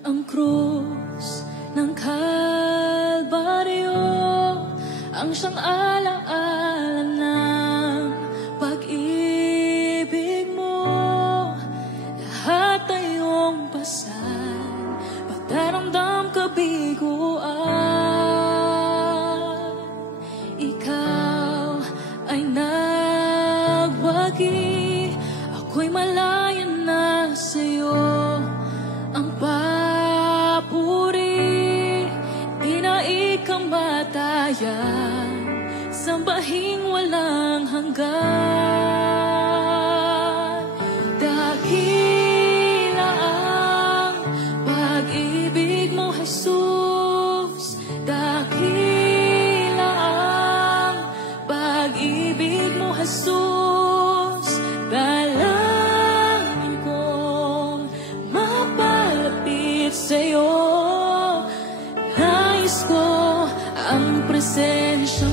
ang krus ng Kalbaryo, ang siyang alaala ng pag-ibig mo. Lahat ay iyong pasan, pagdaramdam kabiguan. Ikaw ay nagwagi, ako'y malaya na sa'yo. Ang papuri, di na ikamatayan, sambahing walang hanggan. Dakila ang pag-ibig mo, Jesus. Dakila ang pag-ibig mo, Jesus. Dalangin kong mapalapit sa'yo. Nais ko ang presensya